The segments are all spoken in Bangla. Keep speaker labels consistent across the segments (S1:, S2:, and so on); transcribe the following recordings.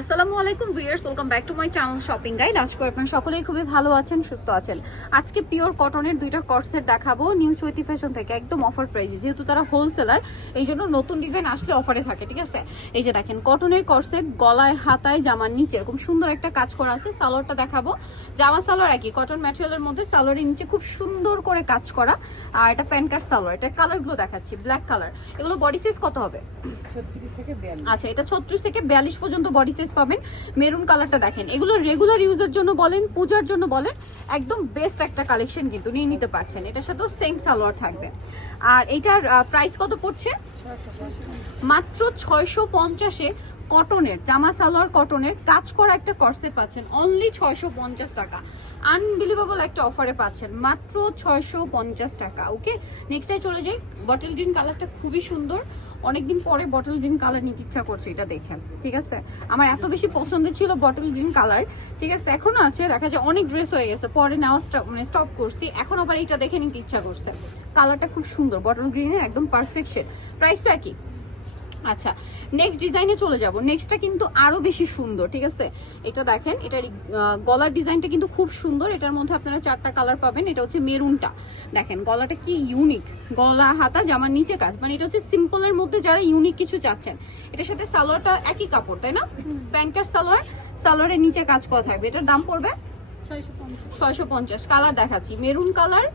S1: আসসালামু আলাইকুম viewers, welcome back to my channel shopping guide. আজকে আপনারা সকলেই খুবই ভালো আছেন, সুস্থ আছেন। আজকে পিওর কটনের দুইটা কটসেট দেখাবো নিউ চৈতি ফ্যাশন থেকে একদম অফার প্রাইসে যেহেতু তারা হোলসেলার এই জন্য নতুন ডিজাইন আসলে অফারে থাকে, ঠিক আছে? এই যে দেখেন কটনের কটসেট গলায়, হাতায়, জামার নিচে, এরকম সুন্দর একটা কাজ করা আছে। সালোয়ারটা দেখাবো। জামা সালোয়ার একই কটন ম্যাটেরিয়ালের মধ্যে সালোয়ারের নিচে খুব সুন্দর করে কাজ করা। আর এটা প্যান্ট কার্ড সালোয়ার, এটার কালারগুলো দেখাচ্ছি ব্ল্যাক কালার এগুলো বডি সাইজ কত হবে? আচ্ছা এটা ছত্রিশ থেকে বিয়াল্লিশ পর্যন্ত বডি সাইজ পাবেন। মেরুন কালারটা দেখেন। এগুলো রেগুলার ইউজের জন্য বলেন পূজার জন্য বলেন একদম বেস্ট একটা কালেকশন কিন্তু নিয়ে নিতে পারছেন। এটার সাথেও সেম সালোয়ার থাকবে। আর এটার প্রাইস কত পড়ছে? মাত্র ছয়শো পঞ্চাশে কটনের, জামা সালোয়ার কটনের কাজ করা একটা কর্সেট পাচ্ছেন অনলি ছয়শো পঞ্চাশ টাকা। আনবিলিভেবল একটা অফারে পাচ্ছেন, মাত্র ছয়শো পঞ্চাশ টাকা ওকে নেক্সটে চলে যাই বটল গ্রিন কালারটা খুবই সুন্দর। অনেকদিন পরে বটল গ্রিন কালার নিতে ইচ্ছা করছে, এটা দেখেন, ঠিক আছে? আমার এত বেশি পছন্দের ছিল বটল গ্রিন কালার ঠিক আছে? এখনও আছে, দেখা যায় অনেক ড্রেস হয়ে গেছে, পরে নেওয়া স্টপ মানে স্টপ করছি, এখন আবার এইটা দেখে নিতে ইচ্ছা করছে। কালারটা খুব সুন্দর বটল গ্রিনের একদম পারফেক্ট শেড প্রাইস তো একই আচ্ছা নেক্সট ডিজাইনে চলে যাব। নেক্সটটা কিন্তু আরও বেশি সুন্দর ঠিক আছে? এটা দেখেন এটার গলার ডিজাইনটা কিন্তু খুব সুন্দর। এটার মধ্যে আপনারা চারটা কালার পাবেন। এটা হচ্ছে মেরুনটা। দেখেন গলাটা কি ইউনিক গলা হাতা জামার নিচে কাজ। মানে এটা হচ্ছে সিম্পলের মধ্যে যারা ইউনিক কিছু চাচ্ছেন। এটার সাথে সালোয়ারটা একই কাপড় তাই না? প্যান্টার সালোয়ার? সালোয়ারের নিচে কাজ করা থাকবে। এটার দাম পড়বে
S2: ছয়শো পঞ্চাশ।
S1: কালার দেখাচ্ছি। মেরুন কালার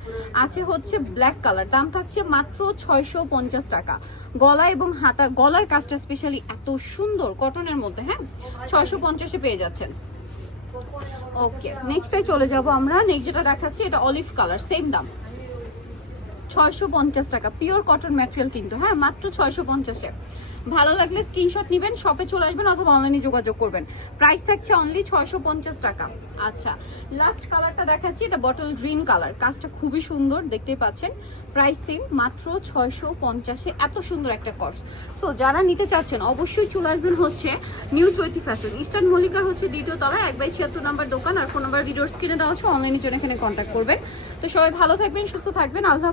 S1: আছে হচ্ছে ব্ল্যাক কালার। দাম থাকছে মাত্র ছয়শো পঞ্চাশ টাকা। গলা এবং হাতা, গলার কাজটা স্পেশালি এত সুন্দর কটনের মধ্যে হ্যাঁ? ছয়শো পঞ্চাশে পেয়ে যাচ্ছেন। ওকে নেক্সটটাই চলে যাব আমরা। নেক্সট যেটা দেখাচ্ছি, এটা অলিভ কালার সেম দাম। ছয়শো পঞ্চাশ টাকা। পিওর কটন ম্যাটেরিয়াল কিন্তু হ্যাঁ মাত্র ছয়শো পঞ্চাশে। ভালো লাগলে স্ক্রিনশট নেবেন শপে চলে আসবেন অথবা অনলাইনে যোগাযোগ করবেন। প্রাইস থাকছে অনলি ছয়শো পঞ্চাশ টাকা। আচ্ছা লাস্ট কালারটা দেখাচ্ছি, এটা বটল গ্রিন কালার কাজটা খুবই সুন্দর, দেখতেই পাচ্ছেন। প্রাইস সেম মাত্র ছয়শো পঞ্চাশে। এত সুন্দর একটা কর্স সো যারা নিতে চাচ্ছেন, অবশ্যই চলে আসবেন হচ্ছে নিউ চৈতি ফ্যাশন ইস্টার্ন মল্লিকার হচ্ছে দ্বিতীয় তলায়, এক বাই ছিয়াত্তর নাম্বার দোকান। আর ফোন নাম্বার ভিডিওর স্ক্রিনে দেওয়া আছে। অনলাইনের জন্য এখানে কন্ট্যাক্ট করবেন। তো সবাই ভালো থাকবেন, সুস্থ থাকবেন। আল্লাহ।